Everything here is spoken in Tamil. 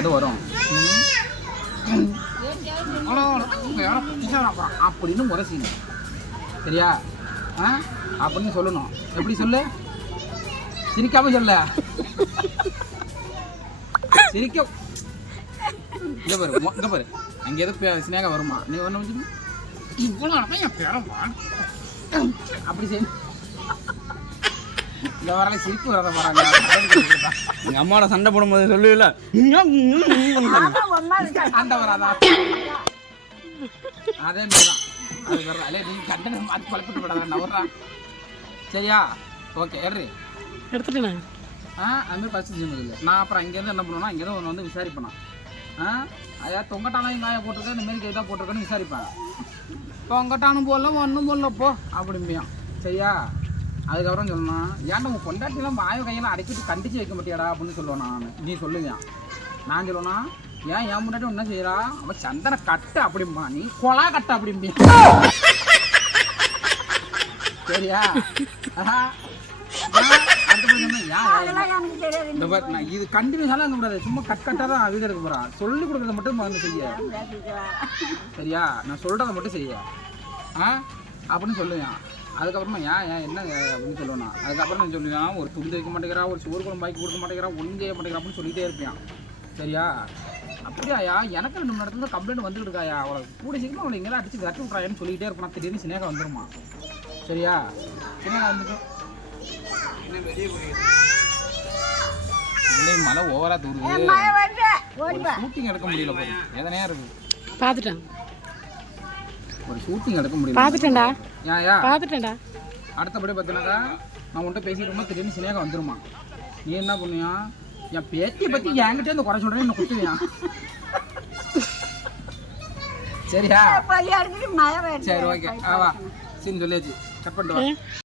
எதுவும் வரும் அப்படின்னு முறைசிங்க சரியா? அப்படின்னு சொல்லணும். எப்படி சொல்லு? சிரிக்காம சொல்ல. சிரிக்க இங்கே பாரு, இங்கே பாரு, அங்கே எதுவும் ஸ்னேகா வருமா? நீ ஒன்று இவ்வளோ என் பேரம்மா அப்படி செய்ய இந்த வரல சிரிப்பு வர போறாங்க. எங்கள் அம்மாவோட சண்டை போடும்போது சொல்லுவில்ல சண்டை வராதா? அதே மாதிரிதான் அது வர்ற. அல்ல நீ கண்டனை மாற்றி பழப்பிட்டு விடாத நவர்றா சரியா? ஓகே எடுத்துட்டேன். அதுமாதிரி ஃபஸ்ட்டு ஜிம் இல்லை. நான் அப்புறம் அங்கேருந்து என்ன பண்ணுவேன்னா இங்கேருந்து ஒன்று வந்து விசாரிப்பேன். அதாவது தொங்கட்டானையும் காய போட்டிருக்கேன், இந்த மாரி எதாவது போட்டிருக்கேன்னு விசாரிப்பேன். தொங்கட்டானும் போடல ஒன்றும் போடல போ அப்படிம்பியான் சரியா? அதுக்கப்புறம் சொல்லணும், ஏன்டா உங்கள் பொண்டாட்டிலாம் வாய கையெல்லாம் அடைச்சிட்டு கண்டிச்சு வைக்க மாட்டியாடா அப்படின்னு சொல்லுவேன் நான். நீ சொல்லுங்க. நான் சொல்லுவேன்னா ஏன் என் முன்னாடி என்ன செய்யறா? அவன் சந்தன கட்ட அப்படிம்பா, நீ கொலா கட்ட அப்படிம்பியா சரியா? இது கண்டினியூஸாலாம் இருக்க கூடாது. சும்மா கட்டாக தான் வீடு எடுக்க போறான். சொல்லி கொடுக்கறத மட்டும் வந்து செய்ய சரியா? நான் சொல்றதை மட்டும் செய்ய அப்படின்னு சொல்லுவேன். அதுக்கப்புறமா ஏன் என்ன அப்படின்னு சொல்லுவேன். அதுக்கப்புறம் நான் சொல்லுவேன், ஒரு துண்டு வைக்க மாட்டேங்கிறா, ஒரு சோறு குழம்பு பாக்கி கொடுக்க மாட்டேங்கிறா, ஒன்றும் செய்ய மாட்டேங்கிறா அப்படின்னு சொல்லிட்டே இருப்பேன் சரியா? அப்படியாயா எனக்கு 2 மணி நேரத்துல கம்ப்ளைண்ட் வந்துட்டு இருக்காயா, அவளை கூட சீக்கிரம் அவளை எங்கேயா அடிச்சு கட்டி விட்றாயான்னு சொல்லிகிட்டே இருப்பான். திடீர்னு சினேகா வந்துருமா சரியா? சினேகா வந்துட்டு மழை ஓவரா தூருது, ஷூட்டிங் எடுக்க முடியல போது, எதனையா இருக்கு. பார்த்துட்டேன், ஒரு ஷூட்டிங் எடுக்க முடியல. பார்த்துட்டேன்டா. ஏயா பார்த்துட்டேன்டா. அடுத்தபடி பார்த்தீங்கன்னாக்கா நான் உன்கிட்ட பேசிட்டு இருக்கும்போது திடீர்னு சினேகா வந்துருமா. நீ என்ன பண்ணுவியா? என் பேத்தியை பற்றி என்கிட்ட இந்த குறை சொல்கிறேன், என்ன குத்துவியான் சரியா? சரி ஓகே ஆவா சரின்னு சொல்லியாச்சு. கட் பண்ணிட்டு